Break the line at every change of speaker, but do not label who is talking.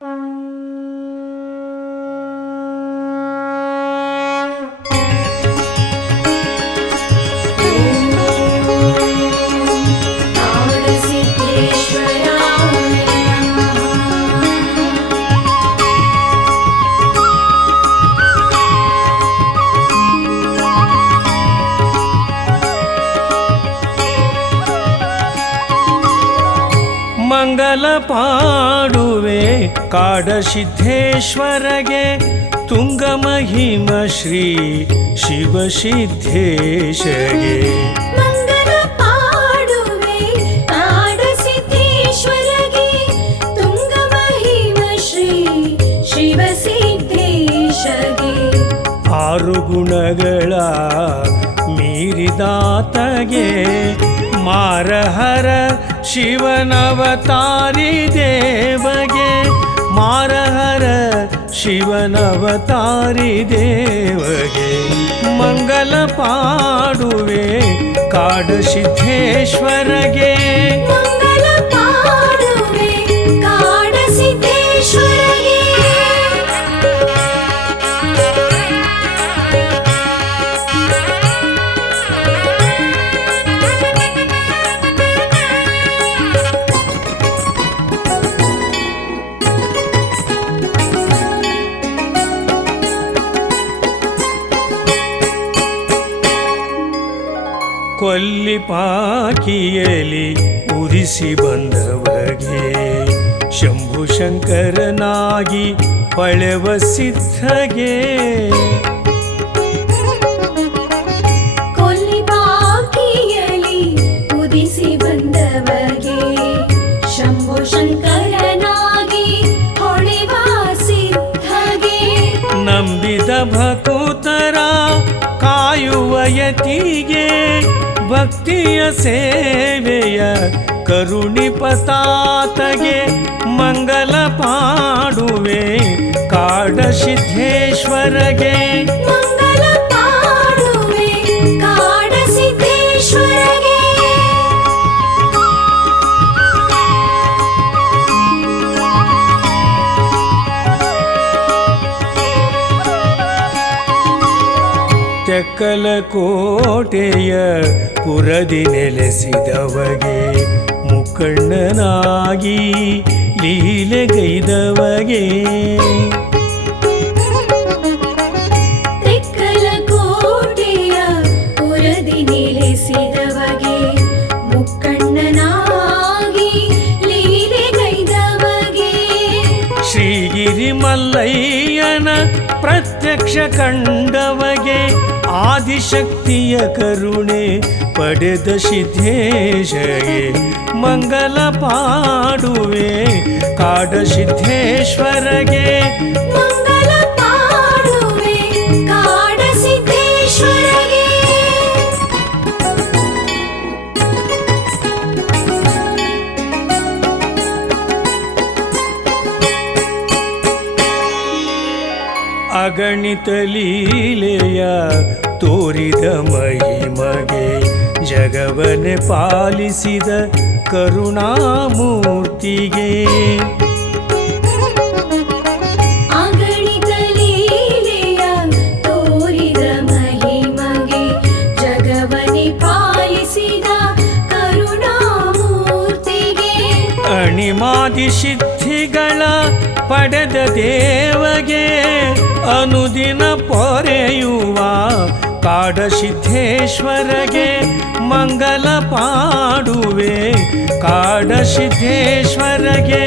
Bye. ಮಂಗಲ ಪಾಡುವೆ ಕಾಡಸಿದ್ಧೇಶ್ವರಗೆ ತುಂಗ ಮಹಿಮ ಶ್ರೀ ಶಿವಸಿದ್ಧೇಶಗೆ
ಮಂಗಲ ಪಾಡುವೆ ಕಾಡಸಿದ್ದೇಶ್ವರಗೆ ತುಂಗ ಮಹಿಮ ಶ್ರೀ ಶಿವಸಿದ್ದೇಶಗೆ
ಆರು ಗುಣಗಳ ಮೀರಿದಾತಗೆ ಮಾರಹರ ಶಿವನವತಾರಿ ದೇವಗೆ ಮಾರಹರ ಶಿವನವತಾರಿ ದೇವಗೆ ಮಂಗಲ ಪಾಡುವೆ ಕಾಡಸಿದ್ಧೇಶ್ವರಗೆ.
ಮಂಗಲ
ಕೊಲ್ಲಿ ಪಾಕಿಯಲಿ ಉರಿಸಿ ಬಂದವಗೆ ಶಂಭು ಶಂಕರನಾಗಿ ಪಳೆವ ಸಿದ್ಧಗೆ. ನಂಬಿದ ಬಾಕಿಯಲಿ ಯತಿಗೆ ಭಕ್ತಿಯ ಸೇವೆಯ ಕರುಣಿಪತಾತಗೆ ಮಂಗಲ ಪಾಡುವೆ ಕಾಡಸಿದ್ಧೇಶ್ವರಗೆ. ತೆಕ್ಕಲ ಕೋಟೆಯ ಪುರದಿ ನೆಲೆಸಿದವಗೆ ಮುಕ್ಕಣ್ಣನಾಗಿ ಲೀಲೆಗೈದವಗೆ
ತೆಕ್ಕಲ ಕೋಟೆಯ ಪುರದಿ ನೆಲೆಸಿದವಗೆ
ಮಲ್ಲಯ್ಯನ ಪ್ರತ್ಯಕ್ಷ ಕಂಡವಗೆ ಆದಿಶಕ್ತಿಯ ಕರುಣೆ ಪಡೆದ ಸಿದ್ಧೇಶಗೆ ಮಂಗಲ ಪಾಡುವೆ ಕಾಡಸಿದ್ಧೇಶ್ವರಗೆ
ಮಂಗಲ ಅಗಣಿತ ಲೀಲೆಯ ತೋರಿದ ಮಹಿಮಗೆ ಜಗವನೆ ಪಾಲಿಸಿದ ಕರುಣಾಮೂರ್ತಿಗೆ.
ಅಣಿಮಾದಿ ಸಿದ್ಧಿಗಳ ಪಡೆದ ದೇವಗೆ ಅನುದಿನ ಪೊರೆಯುವ ಕಾಡಸಿದ್ಧೇಶ್ವರಗೆ ಮಂಗಲ ಪಾಡುವೆ ಕಾಡಸಿದ್ಧೇಶ್ವರಗೆ